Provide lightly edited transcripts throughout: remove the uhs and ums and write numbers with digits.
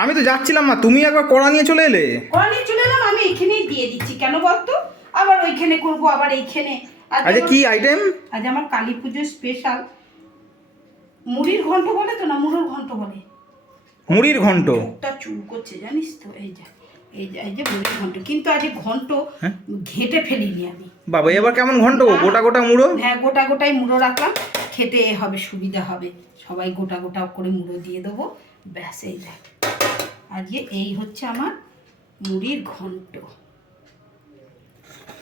আমি তো যাচ্ছিলাম মা, তুমি একবার কড়া নিয়ে চলে এলে। কড়া নিয়ে চলে এলাম, আমি এখানেই দিয়ে দিচ্ছি। কেন বলতো, আবার ওইখানে করবো, আবার এইখানে। আচ্ছা কি আইটেম? আজ আমার কালী পুজোর স্পেশাল মুড়ির ঘন্ট বলে তো, না মুড়োর ঘন্ট বলে? মুড়ির ঘন্ট। চোখটা চুল করছে জানিস তো, এই যে এই যে মুড়ির ঘন্ট। কিন্তু আজ ঘন্ট ঘেটে ফেলিনি আমি। বাবা এবার কেমন ঘন্ট গো? গোটা গোটা মুড়ো? হ্যাঁ, গোটা গোটাই মুড়ো রাখলাম, খেতে হবে, সুবিধা হবে। সবাই গোটা গোটা করে মুড়ো দিয়ে দেবো, ব্যাস। এই দেখ, আজকে এই হচ্ছে আমার মুড়ির ঘন্ট।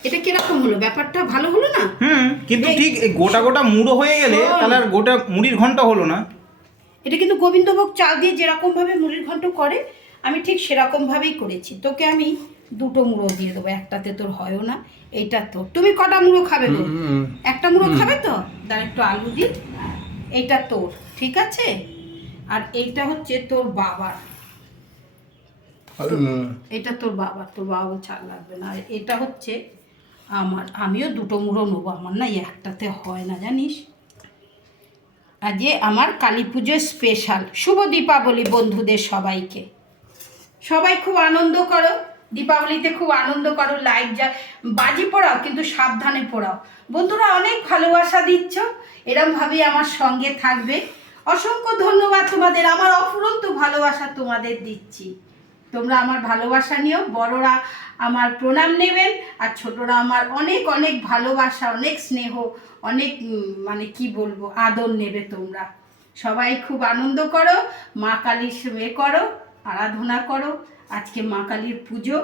এটা কিরকম হলো? ব্যাপারটা ভালো হলো না? কিন্তু ঠিক এই গোটা গোটা মুড়ো হয়ে গেলে তাহলে আর গোটা মুড়ির ঘন্ট হলো না। এটা কিন্তু গোবিন্দভোগ চাল দিয়ে যেরকম ভাবে মুড়ির ঘন্ট করে, আমি ঠিক সেরকম ভাবেই করেছি। তোকে আমি দুটো মুড়ো দিয়ে দেবো, একটাতে তোর হয়ও না। এইটা তোর। তুমি কটা মুড়ো খাবে গো? একটা মুড়ো খাবে তো? তার একটু আলু দিই। এইটা তোর, ঠিক আছে? আর এইটা হচ্ছে তোর বাবার। এটা তোর বাবার, তোর বাবা চাল লাগবে না। আর এটা হচ্ছে আমার, আমিও দুটো মুড়ো নেবো, আমার না একটাতে হয় না জানিস। আজকে আমার কালী পুজোর স্পেশাল। শুভ দীপাবলি বন্ধুদের সবাইকে। সবাই খুব আনন্দ করো, দীপাবলিতে খুব আনন্দ করো। লাইট যা বাজি পোড়াও, কিন্তু সাবধানে পোড়াও। বন্ধুরা অনেক ভালোবাসা দিচ্ছ, এরমভাবেই আমার সঙ্গে থাকবে। অসংখ্য ধন্যবাদ তোমাদের, আমার অফুরন্ত ভালোবাসা তোমাদের দিচ্ছি। তোমরা আমার ভালোবাসা নিও, বড়রা আমার প্রণাম নেবেন, আর ছোটরা আমার অনেক অনেক ভালোবাসা, অনেক স্নেহ, অনেক মানে কি বলবো, আদর নেবে তোমরা। সবাই খুব আনন্দ করো, মা কালীর করো, আরাধনা করো। আজকে মা কালীর পুজো।